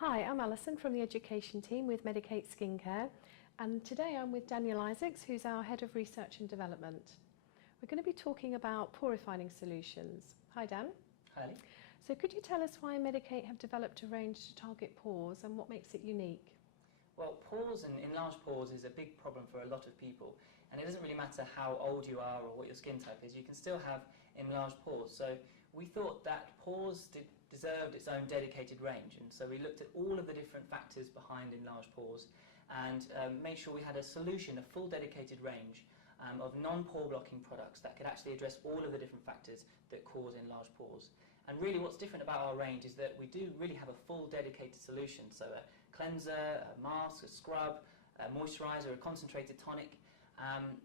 Hi, I'm Alison from the education team with Medicate Skincare, and today I'm with Daniel Isaacs, who's our Head of Research and Development. We're going to be talking about pore refining solutions. Hi Dan. Hi. So could you tell us why Medicate have developed a range to target pores and what makes it unique? Well, pores and enlarged pores is a big problem for a lot of people, and it doesn't really matter how old you are or what your skin type is, you can still have enlarged pores. So we thought that pores deserved its own dedicated range, and so we looked at all of the different factors behind enlarged pores and made sure we had a solution, a full dedicated range of non-pore blocking products that could actually address all of the different factors that cause enlarged pores. And really what's different about our range is that we do really have a full dedicated solution, so a cleanser, a mask, a scrub, a moisturiser, a concentrated tonic,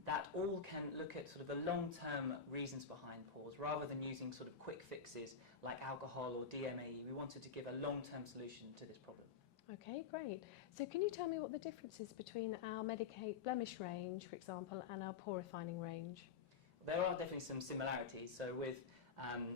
that all can look at sort of the long-term reasons behind pores rather than using sort of quick fixes like alcohol or DMAE. We wanted to give a long-term solution to this problem. Okay, great. So can you tell me what the difference is between our Medicate blemish range, for example, and our pore refining range? There are definitely some similarities. So with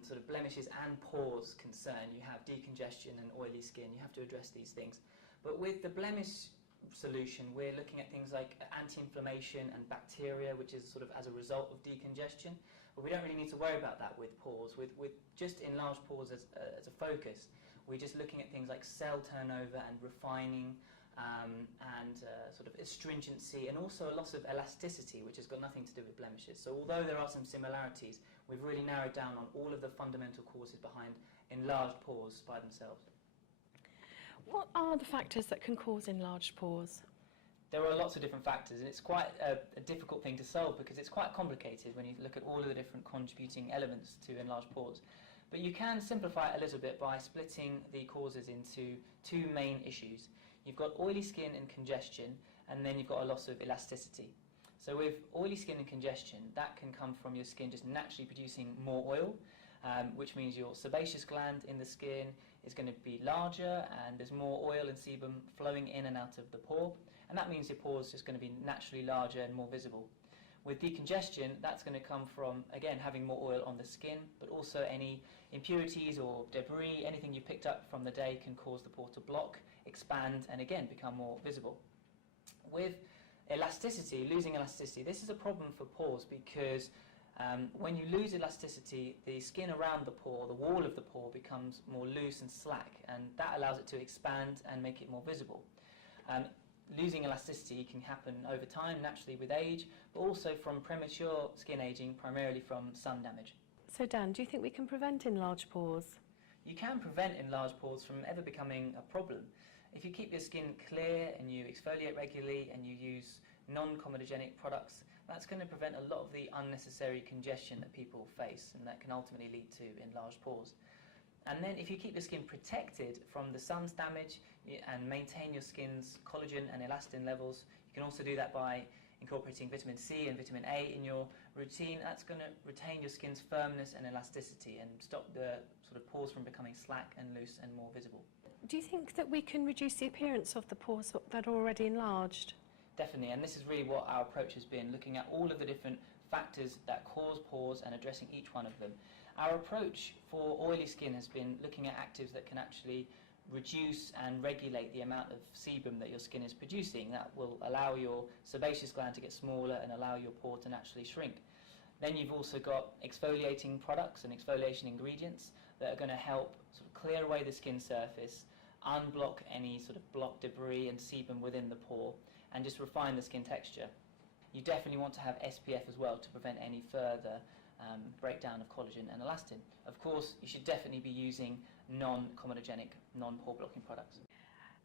sort of blemishes and pores concern, you have decongestion and oily skin. You have to address these things. But with the blemish solution, we're looking at things like anti-inflammation and bacteria, which is sort of as a result of decongestion. But we don't really need to worry about that with pores. With just enlarged pores as a focus, we're just looking at things like cell turnover and refining, and sort of astringency, and also a loss of elasticity, which has got nothing to do with blemishes. So although there are some similarities, we've really narrowed down on all of the fundamental causes behind enlarged pores by themselves. What are the factors that can cause enlarged pores? There are lots of different factors, and it's quite a difficult thing to solve because it's quite complicated when you look at all of the different contributing elements to enlarged pores. But you can simplify it a little bit by splitting the causes into two main issues. You've got oily skin and congestion, and then you've got a loss of elasticity. So with oily skin and congestion, that can come from your skin just naturally producing more oil, which means your sebaceous gland in the skin is going to be larger and there's more oil and sebum flowing in and out of the pore, and that means your pores just going to be naturally larger and more visible. With decongestion, that's going to come from, again, having more oil on the skin, but also any impurities or debris, anything you picked up from the day can cause the pore to block, expand, and again become more visible. With elasticity, losing elasticity, this is a problem for pores because when you lose elasticity, the skin around the pore, the wall of the pore, becomes more loose and slack, and that allows it to expand and make it more visible. Losing elasticity can happen over time, naturally with age, but also from premature skin aging, primarily from sun damage. So Dan, do you think we can prevent enlarged pores? You can prevent enlarged pores from ever becoming a problem. If you keep your skin clear and you exfoliate regularly and you use non-comedogenic products, that's going to prevent a lot of the unnecessary congestion that people face and that can ultimately lead to enlarged pores. And then if you keep your skin protected from the sun's damage and maintain your skin's collagen and elastin levels, you can also do that by incorporating vitamin C and vitamin A in your routine. That's going to retain your skin's firmness and elasticity and stop the sort of pores from becoming slack and loose and more visible. Do you think that we can reduce the appearance of the pores that are already enlarged? Definitely, and this is really what our approach has been, looking at all of the different factors that cause pores and addressing each one of them. Our approach for oily skin has been looking at actives that can actually reduce and regulate the amount of sebum that your skin is producing. That will allow your sebaceous gland to get smaller and allow your pore to naturally shrink. Then you've also got exfoliating products and exfoliation ingredients that are going to help sort of clear away the skin surface, unblock any sort of blocked debris and sebum within the pore, and just refine the skin texture. You definitely want to have SPF as well to prevent any further breakdown of collagen and elastin. Of course, you should definitely be using non-comedogenic, non-pore blocking products.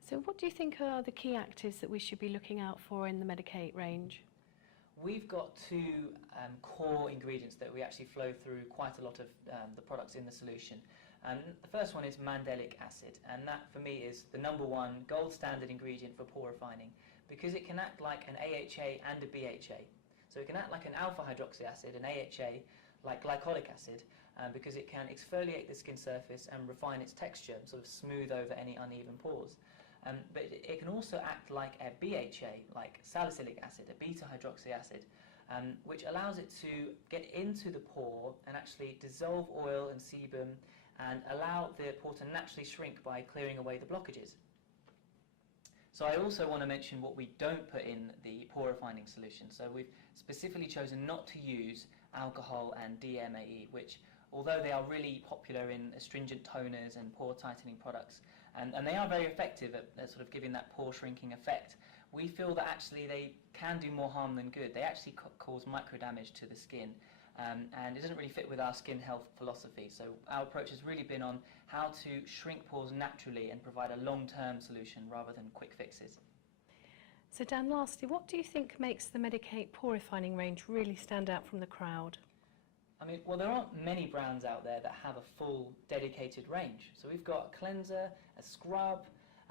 So what do you think are the key actives that we should be looking out for in the Medicate range? We've got two core ingredients that we actually flow through quite a lot of the products in the solution. And the first one is Mandelic acid, and that for me is the number one gold standard ingredient for pore refining because it can act like an AHA and a BHA. So it can act like an alpha hydroxy acid, an AHA, like glycolic acid, because it can exfoliate the skin surface and refine its texture, sort of smooth over any uneven pores. But it can also act like a BHA, like salicylic acid, a beta hydroxy acid, which allows it to get into the pore and actually dissolve oil and sebum and allow the pore to naturally shrink by clearing away the blockages. So I also want to mention what we don't put in the pore refining solution. So we've specifically chosen not to use alcohol and DMAE, which, although they are really popular in astringent toners and pore tightening products, and they are very effective at sort of giving that pore shrinking effect, we feel that actually they can do more harm than good. They actually cause micro damage to the skin, and it doesn't really fit with our skin health philosophy. So our approach has really been on how to shrink pores naturally and provide a long-term solution rather than quick fixes. So Dan, lastly, what do you think makes the Medicate pore refining range really stand out from the crowd? I mean, well, there aren't many brands out there that have a full dedicated range. So we've got a cleanser, a scrub,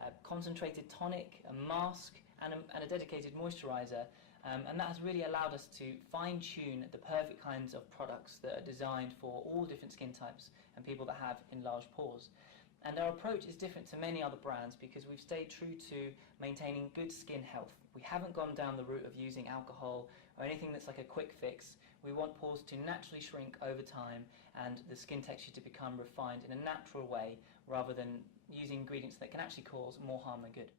a concentrated tonic, a mask, and a dedicated moisturiser. And that has really allowed us to fine-tune the perfect kinds of products that are designed for all different skin types and people that have enlarged pores. And our approach is different to many other brands because we've stayed true to maintaining good skin health. We haven't gone down the route of using alcohol or anything that's like a quick fix. We want pores to naturally shrink over time and the skin texture to become refined in a natural way rather than using ingredients that can actually cause more harm than good.